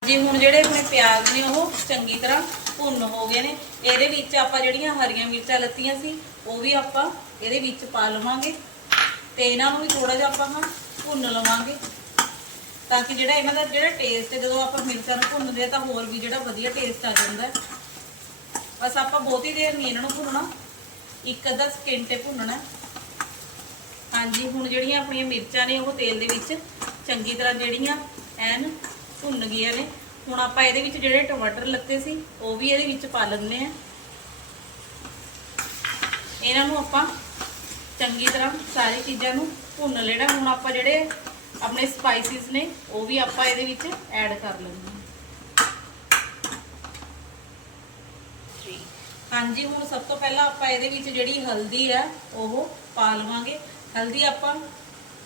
ਜੀ, ਹੁਣ ਜਿਹੜੇ ਆਪਣੇ ਪਿਆਜ਼ ਨੇ ਉਹ ਚੰਗੀ ਤਰ੍ਹਾਂ ਭੁੰਨ ਹੋ ਗਏ ਨੇ। ਇਹਦੇ ਵਿੱਚ ਆਪਾਂ ਜਿਹੜੀਆਂ ਹਰੀਆਂ ਮਿਰਚਾਂ ਲੱਤੀਆਂ ਸੀ, ਉਹ ਵੀ ਆਪਾਂ ਇਹਦੇ ਵਿੱਚ ਪਾ ਲਵਾਂਗੇ। ਤੇ ਇਹਨਾਂ ਨੂੰ ਵੀ ਥੋੜਾ ਜਿਹਾ ਆਪਾਂ ਹਾਂ ਭੁੰਨ ਲਵਾਂਗੇ। ਤਾਂ ਕਿ ਜਿਹੜਾ ਇਹਨਾਂ ਦਾ ਜਿਹੜਾ ਟੇਸਟ ਜਦੋਂ ਆਪਾਂ ਮਿਰਚਾਂ ਨੂੰ ਭੁੰਨਦੇ ਆ ਤਾਂ ਹੋਰ ਵੀ ਜਿਹੜਾ ਵਧੀਆ ਟੇਸਟ ਆ ਜਾਂਦਾ ਹੈ। ਬਸ ਆਪਾਂ ਬਹੁਤੀ ਦੇਰ ਨਹੀਂ ਇਹਨਾਂ ਨੂੰ ਭੁੰਨਣਾ। ਇੱਕ ਅੱਧਾ ਸਕਿੰਟ ਤੇ ਭੁੰਨਣਾ। ਹਾਂਜੀ, ਹੁਣ ਜਿਹੜੀਆਂ ਆਪਣੀਆਂ ਮਿਰਚਾਂ ਨੇ ਉਹ ਤੇਲ ਦੇ ਵਿੱਚ ਚੰਗੀ ਤਰ੍ਹਾਂ ਜਿਹੜੀਆਂ ਐਨ ਭੁੰਨ ਗਈਆਂ ਨੇ। ਹੁਣ ਆਪਾਂ ਇਹਦੇ ਵਿੱਚ ਜਿਹੜੇ ਟਮਾਟਰ ਲੱਤੇ ਸੀ, ਉਹ ਵੀ ਇਹਦੇ ਵਿੱਚ ਪਾ ਲੈਂਦੇ ਆ ਇਹਨਾਂ ਨੂੰ ਆਪਾਂ ਚੰਗੀ ਤਰ੍ਹਾਂ ਸਾਰੇ ਚੀਜ਼ਾਂ ਨੂੰ ਭੁੰਨ ਲੈਣਾ। ਹੁਣ ਆਪਾਂ ਜਿਹੜੇ ਆਪਣੇ ਸਪਾਈਸਿਸ ਨੇ, ਉਹ ਵੀ ਆਪਾਂ ਇਹਦੇ ਵਿੱਚ ਐਡ ਕਰ ਲੈਂਦੇ ਹਾਂ। ਹਾਂਜੀ, ਹੁਣ ਸਭ ਤੋਂ ਪਹਿਲਾਂ ਆਪਾਂ ਇਹਦੇ ਵਿੱਚ ਜਿਹੜੀ ਹਲਦੀ ਆ, ਉਹ ਪਾ ਲਵਾਂਗੇ। ਹਲਦੀ ਆਪਾਂ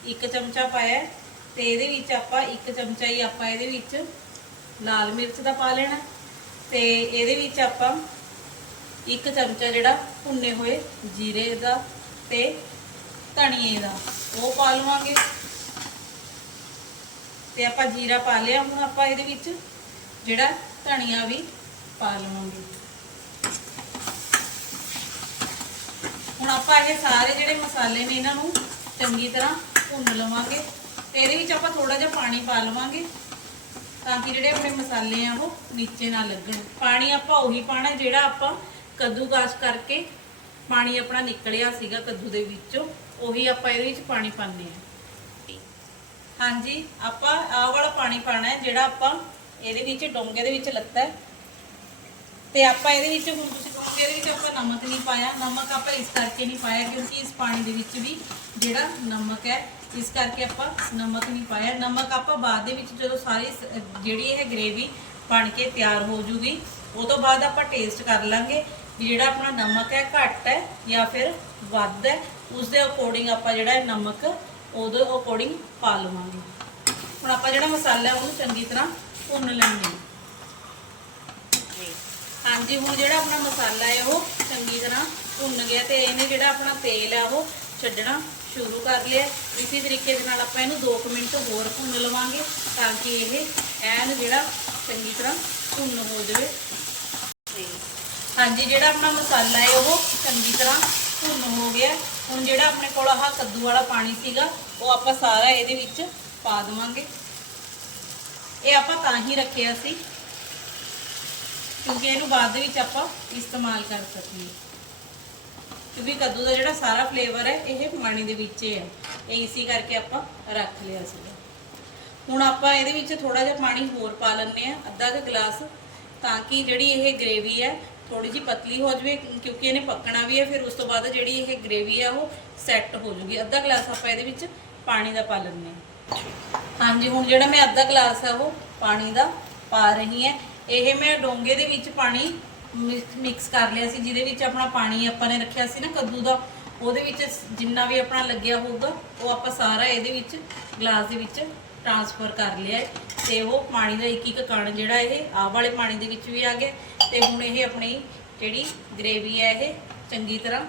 ਇੱਕ ਚਮਚਾ ਪਾਇਆ ਹੈ ਤੇ ਇਹਦੇ ਵਿੱਚ ਆਪਾਂ ਇੱਕ ਚਮਚਾ ਹੀ ਆਪਾਂ ਇਹਦੇ ਵਿੱਚ ਲਾਲ ਮਿਰਚ ਦਾ ਪਾ ਲੈਣਾ ਤੇ ਇਹਦੇ ਵਿੱਚ ਆਪਾਂ ਇੱਕ ਚਮਚਾ ਜਿਹੜਾ ਭੁੰਨੇ ਹੋਏ ਜੀਰੇ ਦਾ ਤੇ ਧਨੀਏ ਦਾ, ਉਹ ਪਾ ਲਵਾਂਗੇ। ਤੇ ਆਪਾਂ ਜੀਰਾ ਪਾ ਲਿਆ, ਹੁਣ ਆਪਾਂ ਇਹਦੇ ਵਿੱਚ ਜਿਹੜਾ ਧਨੀਆ ਵੀ ਪਾ ਲਵਾਂਗੇ। ਹੁਣ ਆਪਾਂ ਇਹ ਸਾਰੇ ਜਿਹੜੇ ਮਸਾਲੇ ਨੇ ਇਹਨਾਂ ਨੂੰ ਚੰਗੀ ਤਰ੍ਹਾਂ ਭੁੰਨ ਲਵਾਂਗੇ ਤੇ ਇਹਦੇ ਵਿੱਚ ਆਪਾਂ ਥੋੜਾ ਜਿਹਾ ਪਾਣੀ ਪਾ ਲਵਾਂਗੇ ਤਾਂ ਕਿ ਜਿਹੜੇ ਆਪਣੇ ਮਸਾਲੇ ਆ ਉਹ ਨੀਚੇ ਨਾ ਲੱਗਣ। ਪਾਣੀ ਆਪਾਂ ਉਹੀ ਪਾਣਾ ਜਿਹੜਾ ਆਪਾਂ ਕੱਦੂਕਾਸ ਕਰਕੇ ਪਾਣੀ ਆਪਣਾ ਨਿਕਲਿਆ ਸੀਗਾ ਕੱਦੂ ਦੇ ਵਿੱਚੋਂ, ਉਹੀ ਆਪਾਂ ਇਹਦੇ ਵਿੱਚ ਪਾਣੀ ਪਾਉਂਦੇ ਹਾਂ। ਹਾਂਜੀ, ਆਪਾਂ ਆਹ ਵਾਲਾ ਪਾਣੀ ਪਾਣਾ ਹੈ ਜਿਹੜਾ ਆਪਾਂ ਇਹਦੇ ਵਿੱਚ ਡੋਂਗੇ ਦੇ ਵਿੱਚ ਲੱਤਾ ਹੈ। ਤੇ ਆਪਾਂ ਇਹਦੇ ਵਿੱਚ ਹੁਣ ਤੁਸੀਂ ਫਿਰ ਇਹਦੇ ਵਿੱਚ ਆਪਾਂ ਨਮਕ ਨਹੀਂ ਪਾਇਆ, ਨਮਕ ਆਪਾਂ ਇਸ ਕਰਕੇ ਨਹੀਂ ਪਾਇਆ ਕਿਉਂਕਿ ਇਸ ਪਾਣੀ ਦੇ ਵਿੱਚ ਵੀ ਜਿਹੜਾ ਨਮਕ ਹੈ, ਇਸ ਕਰਕੇ ਆਪਾਂ ਨਮਕ ਨਹੀਂ ਪਾਇਆ। ਨਮਕ ਆਪਾਂ ਬਾਅਦ ਦੇ ਵਿੱਚ ਜਦੋਂ ਸਾਰੀ ਸ- ਜਿਹੜੀ ਇਹ ਗ੍ਰੇਵੀ ਬਣ ਕੇ ਤਿਆਰ ਹੋ ਜੂਗੀ, ਉਹ ਤੋਂ ਬਾਅਦ ਆਪਾਂ ਟੇਸਟ ਕਰ ਲਾਂਗੇ ਵੀ ਜਿਹੜਾ ਆਪਣਾ ਨਮਕ ਹੈ ਘੱਟ ਹੈ ਜਾਂ ਫਿਰ ਵੱਧ ਹੈ, ਉਸ ਦੇ ਅਕੋਰਡਿੰਗ ਆਪਾਂ ਜਿਹੜਾ ਨਮਕ, ਉਹਦੇ ਅਕੋਰਡਿੰਗ ਪਾ ਲਵਾਂਗੇ। ਹੁਣ ਆਪਾਂ ਜਿਹੜਾ ਮਸਾਲਾ ਉਹਨੂੰ ਚੰਗੀ ਤਰ੍ਹਾਂ ਭੁੰਨ ਲੈਂਦੇ ਹਾਂ। ਹਾਂਜੀ ਹੁਣ ਜਿਹੜਾ ਆਪਣਾ ਮਸਾਲਾ ਹੈ, ਉਹ ਚੰਗੀ ਤਰ੍ਹਾਂ ਭੁੰਨ ਗਿਆ ਤੇ ਇਹਨੇ ਜਿਹੜਾ ਆਪਣਾ ਤੇਲ ਆ, ਉਹ ਛੱਡਣਾ ਸ਼ੁਰੂ ਕਰ ਲਿਆ। ਇਸੇ ਤਰੀਕੇ ਦੇ ਨਾਲ ਆਪਾਂ ਇਹਨੂੰ 2 ਮਿੰਟ ਹੋਰ ਭੁੰਨ ਲਵਾਂਗੇ ਤਾਂ ਕਿ ਇਹ ਐਨ ਜਿਹੜਾ ਚੰਗੀ ਤਰ੍ਹਾਂ ਭੁੰਨ ਹੋ ਜਾਵੇ। ਤੇ ਹਾਂਜੀ, ਜਿਹੜਾ ਆਪਣਾ ਮਸਾਲਾ ਹੈ, ਉਹ ਚੰਗੀ ਤਰ੍ਹਾਂ ਭੁੰਨ ਹੋ ਗਿਆ। ਹੁਣ ਜਿਹੜਾ ਆਪਣੇ ਕੋਲ ਆਹ ਕੱਦੂ ਵਾਲਾ ਪਾਣੀ ਸੀਗਾ, ਉਹ ਆਪਾਂ ਸਾਰਾ ਇਹਦੇ ਵਿੱਚ ਪਾ ਦੇਵਾਂਗੇ। ਇਹ ਆਪਾਂ ਤਾਂ ਹੀ ਰੱਖਿਆ ਸੀ। ਕਿਉਂਕਿ ਇਹਨੂੰ ਬਾਅਦ ਦੇ ਵਿੱਚ ਆਪਾਂ ਇਸਤੇਮਾਲ ਕਰ ਸਕੀਏ। ਕਿਉਂਕਿ ਕੱਦੂ ਦਾ ਜਿਹੜਾ ਸਾਰਾ ਫਲੇਵਰ ਹੈ, ਇਹ ਪਾਣੀ ਦੇ ਵਿੱਚ ਹੀ ਹੈ। ਇਹ ਇਸੇ ਕਰਕੇ ਆਪਾਂ ਰੱਖ ਲਿਆ ਸੀਗਾ। ਹੁਣ ਆਪਾਂ ਇਹਦੇ ਵਿੱਚ ਥੋੜਾ ਜਿਹਾ ਪਾਣੀ ਹੋਰ ਪਾ ਲੈਂਦੇ ਆ ਅੱਧਾ ਕੁ ਗਲਾਸ, ਤਾਂ ਕਿ ਜਿਹੜੀ ਇਹ ਗ੍ਰੇਵੀ ਹੈ ਥੋੜੀ ਜਿਹੀ ਪਤਲੀ ਹੋ ਜਾਵੇ, ਕਿਉਂਕਿ ਇਹਨੇ ਪੱਕਣਾ ਵੀ ਹੈ, ਫਿਰ ਉਸ ਤੋਂ ਬਾਅਦ ਜਿਹੜੀ ਇਹ ਗ੍ਰੇਵੀ ਹੈ ਉਹ ਸੈੱਟ ਹੋ ਜੂਗੀ ਅੱਧਾ ਗਲਾਸ ਆਪਾਂ ਇਹਦੇ ਵਿੱਚ ਪਾਣੀ ਦਾ ਪਾ ਲੈਂਦੇ ਹਾਂ। ਹਾਂਜੀ, ਹੁਣ ਜਿਹੜਾ ਮੈਂ ਅੱਧਾ ਗਲਾਸ ਹੈ ਉਹ ਪਾਣੀ ਦਾ ਪਾ ਰਹੀ ਹਾਂ। ਇਹ ਮੈਂ ਡੋਂਗੇ ਦੇ ਵਿੱਚ ਪਾਣੀ ਮਿਕਸ ਕਰ ਲਿਆ ਸੀ, ਜਿਹਦੇ ਵਿੱਚ ਆਪਣਾ ਪਾਣੀ ਆਪਾਂ ਨੇ ਰੱਖਿਆ ਸੀ ਨਾ ਕੱਦੂ ਦਾ, ਉਹਦੇ ਵਿੱਚ ਜਿੰਨਾ ਵੀ ਆਪਣਾ ਲੱਗਿਆ ਹੋਊਗਾ, ਉਹ ਆਪਾਂ ਸਾਰਾ ਇਹਦੇ ਵਿੱਚ ਗਲਾਸ ਦੇ ਵਿੱਚ ਟ੍ਰਾਂਸਫਰ ਕਰ ਲਿਆ ਹੈ। ਤੇ ਉਹ ਪਾਣੀ ਦਾ ਇੱਕ ਇੱਕ ਕਣ ਜਿਹੜਾ ਇਹ, ਆਹ ਵਾਲੇ ਪਾਣੀ ਦੇ ਵਿੱਚ ਵੀ ਆ ਗਿਆ ਤੇ ਹੁਣ ਇਹ ਆਪਣੀ ਜਿਹੜੀ ਗ੍ਰੇਵੀ ਹੈ ਇਹ ਚੰਗੀ ਤਰ੍ਹਾਂ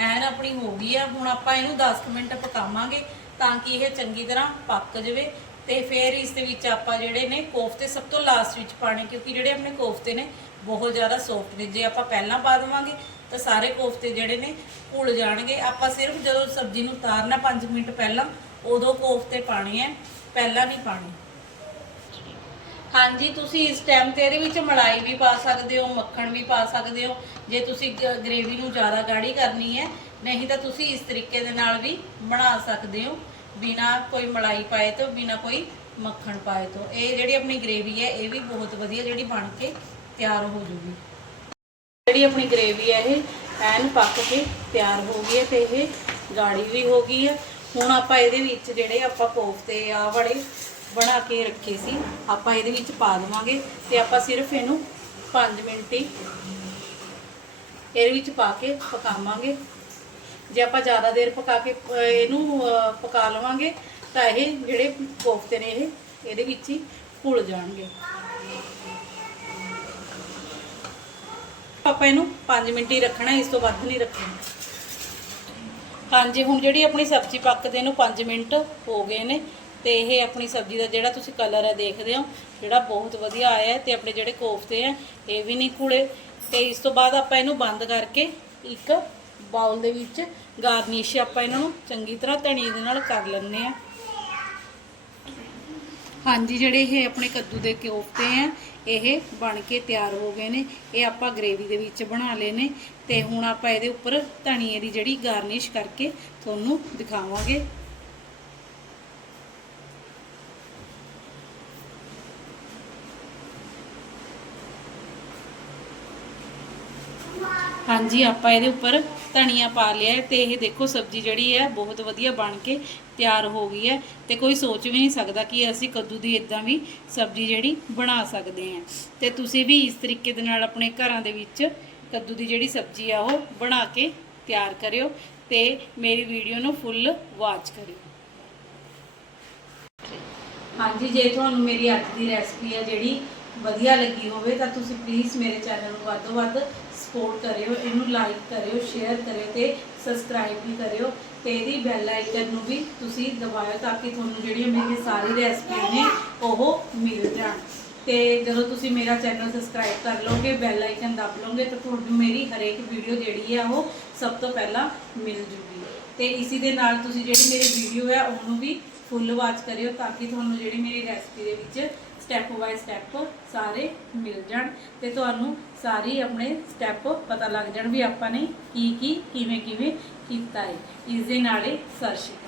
ਐਨ ਆਪਣੀ ਹੋ ਗਈ ਆ। ਹੁਣ ਆਪਾਂ ਇਹਨੂੰ 10 ਕੁ ਮਿੰਟ ਪਕਾਵਾਂਗੇ ਤਾਂ ਕਿ ਇਹ ਚੰਗੀ ਤਰ੍ਹਾਂ ਪੱਕ ਜਾਵੇ ਤੇ ਫਿਰ ਇਸ ਦੇ ਵਿੱਚ ਆਪਾਂ ਜਿਹੜੇ ਨੇ ਕੋਫਤੇ ਸਭ ਤੋਂ ਲਾਸਟ ਵਿੱਚ ਪਾਣੇ ਕਿਉਂਕਿ ਜਿਹੜੇ ਆਪਣੇ ਕੋਫਤੇ ਨੇ ਬਹੁਤ ਜ਼ਿਆਦਾ ਸੌਫਟ ਨੇ। ਜੇ ਆਪਾਂ ਪਹਿਲਾਂ ਪਾ ਦੇਵਾਂਗੇ, ਤਾਂ ਸਾਰੇ ਕੋਫਤੇ ਜਿਹੜੇ ਨੇ ਭੁੱਲ ਜਾਣਗੇ। ਆਪਾਂ ਸਿਰਫ ਜਦੋਂ ਸਬਜ਼ੀ ਨੂੰ ਉਤਾਰਨਾ 5 ਮਿੰਟ ਪਹਿਲਾਂ, ਉਦੋਂ ਕੋਫਤੇ ਪਾਣੇ ਆ ਪਹਿਲਾਂ ਨਹੀਂ ਪਾਣੇ ਹਾਂਜੀ, ਤੁਸੀਂ ਇਸ ਟਾਈਮ ਤੇ ਇਹਦੇ ਵਿੱਚ ਮਲਾਈ ਵੀ ਪਾ ਸਕਦੇ ਹੋ, ਮੱਖਣ ਵੀ ਪਾ ਸਕਦੇ ਹੋ। ਜੇ ਤੁਸੀਂ ਗ੍ਰੇਵੀ ਨੂੰ ਜ਼ਿਆਦਾ ਗਾੜੀ ਕਰਨੀ ਹੈ ਨਹੀਂ ਤਾਂ ਤੁਸੀਂ ਇਸ ਤਰੀਕੇ ਦੇ ਨਾਲ ਵੀ ਬਣਾ ਸਕਦੇ ਹੋ। ਬਿਨਾ ਕੋਈ ਮਲਾਈ ਪਾਏ ਤੋਂ, ਬਿਨਾ ਕੋਈ ਮੱਖਣ ਪਾਏ ਤੋਂ। ਇਹ ਜਿਹੜੀ ਆਪਣੀ ਗ੍ਰੇਵੀ ਹੈ, ਇਹ ਵੀ ਬਹੁਤ ਵਧੀਆ ਜਿਹੜੀ ਬਣ ਕੇ ਤਿਆਰ ਹੋ ਜੂਗੀ। ਜਿਹੜੀ ਆਪਣੀ ਗ੍ਰੇਵੀ ਹੈ, ਇਹ ਐਨ ਪੱਕ ਕੇ ਤਿਆਰ ਹੋ ਗਈ ਹੈ ਤੇ ਇਹ ਗਾੜੀ ਵੀ ਹੋ ਗਈ ਹੈ। ਹੁਣ ਆਪਾਂ ਇਹਦੇ ਵਿੱਚ ਜਿਹੜੇ ਆਪਾਂ ਕੋਫਤੇ ਆ ਬੜੇ ਬਣਾ ਕੇ ਰੱਖੇ ਸੀ, ਆਪਾਂ ਇਹਦੇ ਵਿੱਚ ਪਾ ਦੇਵਾਂਗੇ ਤੇ ਆਪਾਂ ਸਿਰਫ ਇਹਨੂੰ 5 ਮਿੰਟ ਹੀ ਇਹਦੇ ਵਿੱਚ ਪਾ ਕੇ ਪਕਾਵਾਂਗੇ। ਜੇ ਆਪਾਂ ਜ਼ਿਆਦਾ ਦੇਰ ਪਕਾ ਕੇ ਇਹਨੂੰ ਪਕਾ ਲਵਾਂਗੇ, ਤਾਂ ਇਹ ਜਿਹੜੇ ਕੋਫਤੇ ਨੇ ਇਹ, ਇਹਦੇ ਵਿੱਚ ਹੀ ਭੁੱਲ ਜਾਣਗੇ। ਆਪਾਂ ਇਹਨੂੰ 5 ਮਿੰਟ ਹੀ ਰੱਖਣਾ, ਇਸ ਤੋਂ ਵੱਧ ਨਹੀਂ ਰੱਖਣਾ। ਹਾਂਜੀ, ਹੁਣ ਜਿਹੜੀ ਆਪਣੀ ਸਬਜ਼ੀ ਪੱਕਦੇ ਨੂੰ 5 ਮਿੰਟ ਹੋ ਗਏ ਨੇ, ਤੇ ਇਹ ਆਪਣੀ ਸਬਜ਼ੀ ਦਾ ਜਿਹੜਾ ਤੁਸੀਂ ਕਲਰ ਹੈ ਦੇਖਦੇ ਹੋ, ਜਿਹੜਾ ਬਹੁਤ ਵਧੀਆ ਆਇਆ ਹੈ, ਤੇ ਆਪਣੇ ਜਿਹੜੇ ਕੋਫਤੇ ਆ ਇਹ ਵੀ ਨਹੀਂ ਘੁਲੇ। ਤੇ ਇਸ ਤੋਂ ਬਾਅਦ ਆਪਾਂ ਇਹਨੂੰ ਬੰਦ ਕਰਕੇ ਇੱਕ ਬਾਉਲ ਦੇ ਵਿੱਚ ਗਾਰਨਿਸ਼ ਆਪਾਂ ਇਹਨਾਂ ਨੂੰ ਚੰਗੀ ਤਰ੍ਹਾਂ ਧਨੀਏ ਦੇ ਨਾਲ ਕਰ ਲੈਂਦੇ ਆ ਹਾਂਜੀ, ਜਿਹੜੇ ਇਹ ਆਪਣੇ ਕੱਦੂ ਦੇ ਕੋਫਤੇ ਆ ਇਹ ਬਣ ਕੇ ਤਿਆਰ ਹੋ ਗਏ ਨੇ। ਇਹ ਆਪਾਂ ਗ੍ਰੇਵੀ ਦੇ ਵਿੱਚ ਬਣਾ ਲਏ ਨੇ ਤੇ ਹੁਣ ਆਪਾਂ ਇਹਦੇ ਉੱਪਰ ਧਨੀਏ ਦੀ ਜਿਹੜੀ ਗਾਰਨਿਸ਼ ਕਰਕੇ ਤੁਹਾਨੂੰ ਦਿਖਾਵਾਂਗੇ। ਹਾਂਜੀ, ਆਪਾਂ ਇਹਦੇ ਉੱਪਰ ਧਨੀਆ ਪਾ ਲਿਆ ਹੈ ਤੇ ਇਹ ਦੇਖੋ ਸਬਜ਼ੀ ਜਿਹੜੀ ਹੈ ਬਹੁਤ ਵਧੀਆ ਬਣ ਕੇ ਤਿਆਰ ਹੋ ਗਈ ਹੈ ਤੇ ਕੋਈ ਸੋਚ ਵੀ ਨਹੀਂ ਸਕਦਾ ਕਿ ਅਸੀਂ ਕੱਦੂ ਦੀ ਇਦਾਂ ਵੀ ਸਬਜ਼ੀ ਜਿਹੜੀ ਬਣਾ ਸਕਦੇ ਹਾਂ। ਤੇ ਤੁਸੀਂ ਵੀ ਇਸ ਤਰੀਕੇ ਦੇ ਨਾਲ ਆਪਣੇ ਘਰਾਂ ਦੇ ਵਿੱਚ ਕੱਦੂ ਦੀ ਜਿਹੜੀ ਸਬਜ਼ੀ ਆ ਉਹ ਬਣਾ ਕੇ ਤਿਆਰ ਕਰਿਓ ਤੇ ਮੇਰੀ ਵੀਡੀਓ ਨੂੰ ਫੁੱਲ ਵਾਚ ਕਰਿਓ। ਹਾਂਜੀ, ਜੇ ਤੁਹਾਨੂੰ ਮੇਰੀ ਅੱਜ ਦੀ ਰੈਸਪੀ ਹੈ ਜਿਹੜੀ ਵਧੀਆ ਲੱਗੀ ਹੋਵੇ ਤਾਂ ਤੁਸੀਂ ਪਲੀਜ਼ ਮੇਰੇ ਚੈਨਲ ਨੂੰ ਵੱਧ ਤੋਂ ਵੱਧ ਸਪੋਰਟ ਕਰਿਓ, ਇਹਨੂੰ ਲਾਈਕ ਕਰਿਓ ਸ਼ੇਅਰ ਕਰਿਓ ਤੇ ਸਬਸਕ੍ਰਾਈਬ ਵੀ ਕਰਿਓ ਤੇ ਇਹਦੀ ਬੈਲ ਆਈਕਨ ਨੂੰ ਵੀ ਤੁਸੀਂ ਦਬਾਇਓ ਤਾਂ ਕਿ ਤੁਹਾਨੂੰ ਜਿਹੜੀਆਂ ਮੇਰੀਆਂ ਸਾਰੀ ਰੈਸਪੀ ਨੇ ਉਹ ਮਿਲ ਜਾਣ। ਤੇ ਜਦੋਂ ਤੁਸੀਂ ਮੇਰਾ ਚੈਨਲ ਸਬਸਕ੍ਰਾਈਬ ਕਰ ਲਓਗੇ ਬੈਲ ਆਈਕਨ ਦਬ ਲਓਗੇ ਤਾਂ ਤੁਹਾਨੂੰ ਮੇਰੀ ਹਰੇਕ ਵੀਡੀਓ ਜਿਹੜੀ ਹੈ ਉਹ ਸਭ ਤੋਂ ਪਹਿਲਾਂ ਮਿਲ ਜੂਗੀ। ਤੇ ਇਸੇ ਦੇ ਨਾਲ ਤੁਸੀਂ ਜਿਹੜੀ ਮੇਰੀ ਵੀਡੀਓ ਹੈ ਉਹਨੂੰ ਵੀ ਫੁੱਲ ਵਾਚ ਕਰਿਓ ਤਾਂ ਕਿ ਤੁਹਾਨੂੰ ਜਿਹੜੀ ਮੇਰੀ ਰੈਸਪੀ ਦੇ ਵਿੱਚ ਸਟੈਪ ਬਾਏ ਸਟੈਪ ਸਾਰੇ ਮਿਲ ਜਾਣ ਤੇ ਤੁਹਾਨੂੰ ਸਾਰੀ ਆਪਣੇ ਸਟੈਪ ਪਤਾ ਲੱਗ ਜਾਣ ਵੀ ਆਪਾਂ ਨੇ ਕੀ ਕੀ ਕਿਵੇਂ ਕਿਵੇਂ ਕੀਤਾ ਹੈ। ਇਸ ਦੇ ਨਾਲੇ ਸਤਿ ਸ਼੍ਰੀ ਅਕਾਲ।